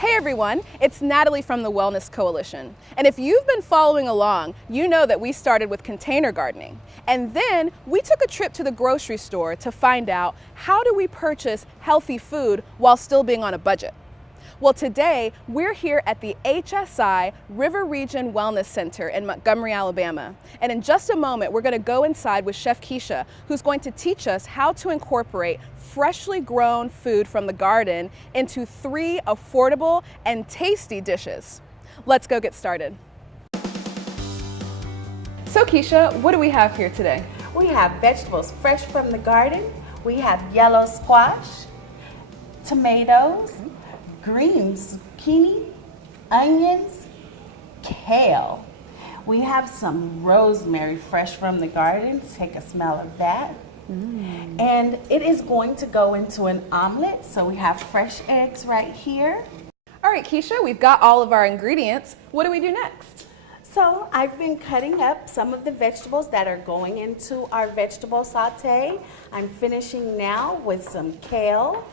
Hey everyone, it's Natalie from the Wellness Coalition. And if you've been following along, you know that we started with container gardening. And then we took a trip to the grocery store to find out how do we purchase healthy food while still being on a budget. Well, today we're here at the HSI River Region Wellness Center in Montgomery, Alabama. And in just a moment, we're going to go inside with Chef Keisha, who's going to teach us how to incorporate freshly grown food from the garden into 3 affordable and tasty dishes. Let's go get started. So Keisha, what do we have here today? We have vegetables fresh from the garden. We have yellow squash, tomatoes, green zucchini, onions, kale. We have some rosemary fresh from the garden. Take a smell of that. And it is going to go into an omelet. So we have fresh eggs right here. All right, Keisha, we've got all of our ingredients. What do we do next? So I've been cutting up some of the vegetables that are going into our vegetable saute. I'm finishing now with some kale.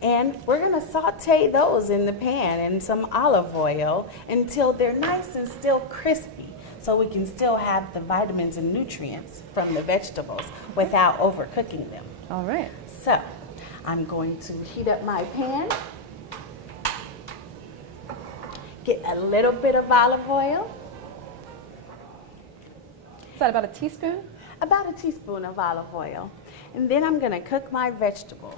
And we're gonna saute those in the pan in some olive oil until they're nice and still crispy, so we can still have the vitamins and nutrients from the vegetables without overcooking them. All right. So I'm going to heat up my pan, get a little bit of olive oil. Is that about a teaspoon? About a teaspoon of olive oil. And then I'm gonna cook my vegetables.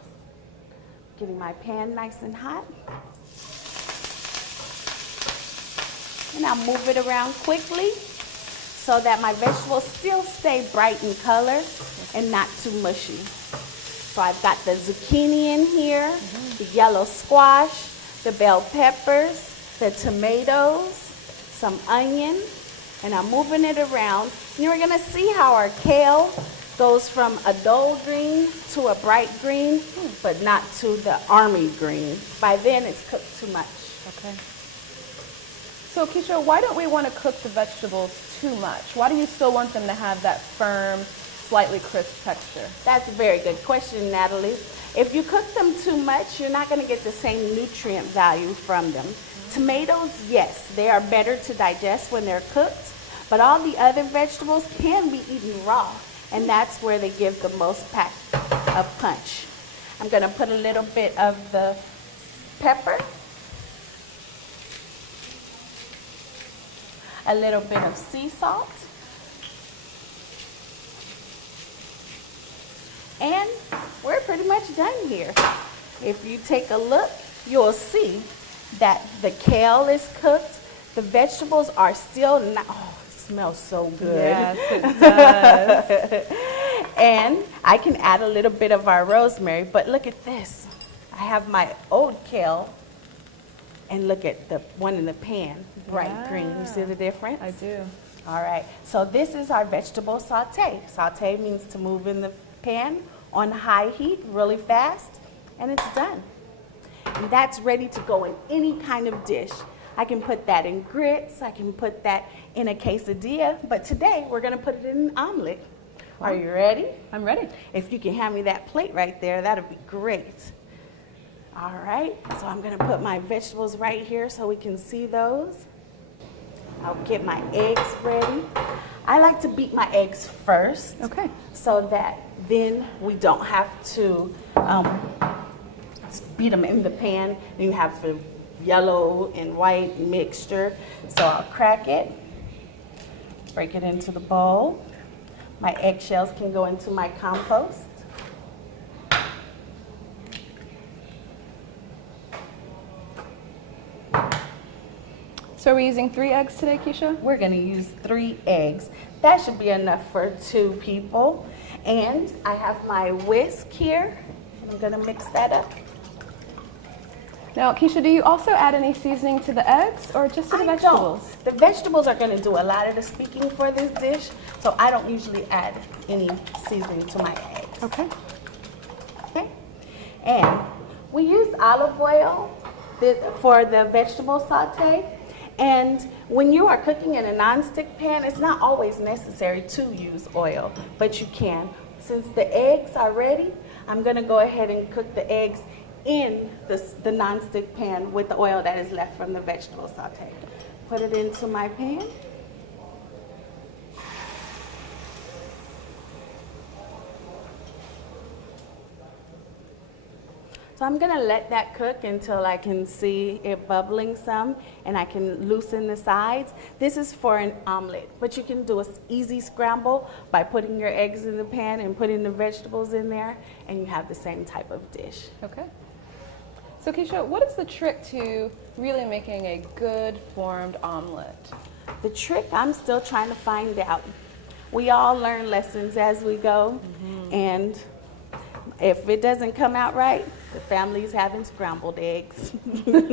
Getting my pan nice and hot. And I'll move it around quickly so that my vegetables still stay bright in color and not too mushy. So I've got the zucchini in here, the yellow squash, the bell peppers, the tomatoes, some onion, and I'm moving it around. And you're gonna see how our kale goes from a dull green to a bright green, but not to the army green. By then, it's cooked too much. Okay. So Keisha, why don't we want to cook the vegetables too much? Why do you still want them to have that firm, slightly crisp texture? That's a very good question, Natalie. If you cook them too much, you're not going to get the same nutrient value from them. Tomatoes, yes, they are better to digest when they're cooked, but all the other vegetables can be eaten raw. And that's where they give the most pack of punch. I'm gonna put a little bit of the pepper, a little bit of sea salt, and we're pretty much done here. If you take a look, you'll see that the kale is cooked, the vegetables are still not, smells so good. Yes, it does. And I can add a little bit of our rosemary, but look at this. I have my old kale, and look at the one in the pan, bright green. You see the difference? I do. All right, so this is our vegetable saute. Saute means to move in the pan on high heat really fast, and it's done. And that's ready to go in any kind of dish. I can put that in grits, I can put that in a quesadilla, but today we're gonna put it in an omelet. Are you ready? I'm ready. If you can hand me that plate right there, that'd be great. All right, so I'm gonna put my vegetables right here so we can see those. I'll get my eggs ready. I like to beat my eggs first. Okay. So that then we don't have to beat them in the pan. Then you have the yellow and white mixture. So I'll crack it, break it into the bowl. My eggshells can go into my compost. So are we using 3 eggs today, Keisha? We're gonna use 3 eggs. That should be enough for 2 people. And I have my whisk here. I'm gonna mix that up. Now, Keisha, do you also add any seasoning to the eggs or just to the vegetables? The vegetables are going to do a lot of the speaking for this dish, so I don't usually add any seasoning to my eggs. Okay. Okay. And we use olive oil for the vegetable saute. And when you are cooking in a nonstick pan, it's not always necessary to use oil, but you can. Since the eggs are ready, I'm going to go ahead and cook the eggs in the nonstick pan with the oil that is left from the vegetable saute. Put it into my pan. So I'm gonna let that cook until I can see it bubbling some and I can loosen the sides. This is for an omelet, but you can do an easy scramble by putting your eggs in the pan and putting the vegetables in there, and you have the same type of dish. Okay. So Keisha, what is the trick to really making a good formed omelet? The trick I'm still trying to find out. We all learn lessons as we go, and if it doesn't come out right, the family's having scrambled eggs. Great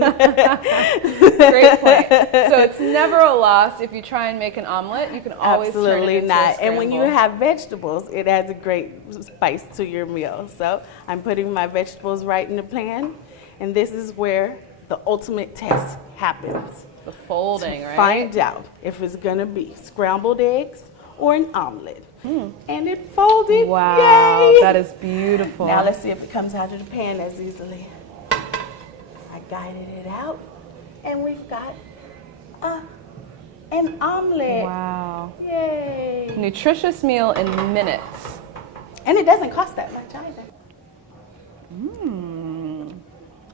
point. So it's never a loss if you try and make an omelet. You can always turn it Absolutely into not. a And when you scramble. have vegetables, it adds a great spice to your meal. So I'm putting my vegetables right in the pan, and this is where the ultimate test happens. The folding, right? Find out if it's gonna be scrambled eggs or an omelet. And it folded. Wow, Yay! that is beautiful. Now let's see if it comes out of the pan as easily. I guided it out, and we've got an omelet. Wow. Yay! Nutritious meal in minutes. And it doesn't cost that much either.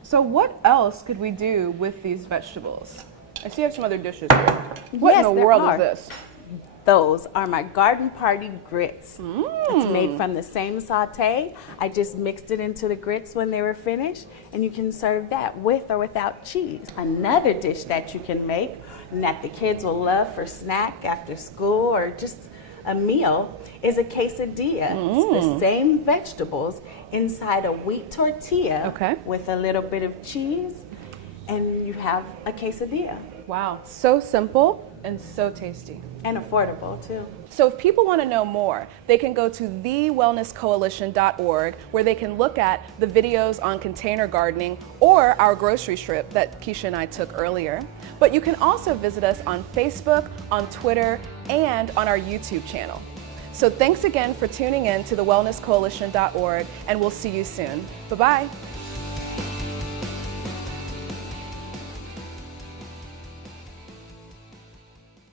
So what else could we do with these vegetables? I see you have some other dishes here. What Yes, in the there world are. is this? Those are my garden party grits. It's made from the same saute. I just mixed it into the grits when they were finished, and you can serve that with or without cheese. Another dish that you can make and that the kids will love for snack after school or just a meal is a quesadilla. It's the same vegetables inside a wheat tortilla Okay. with a little bit of cheese, and you have a quesadilla. Wow, so simple and so tasty. And affordable too. So if people want to know more, they can go to thewellnesscoalition.org, where they can look at the videos on container gardening or our grocery trip that Keisha and I took earlier. But you can also visit us on Facebook, on Twitter, and on our YouTube channel. So thanks again for tuning in to thewellnesscoalition.org, and we'll see you soon. Bye-bye.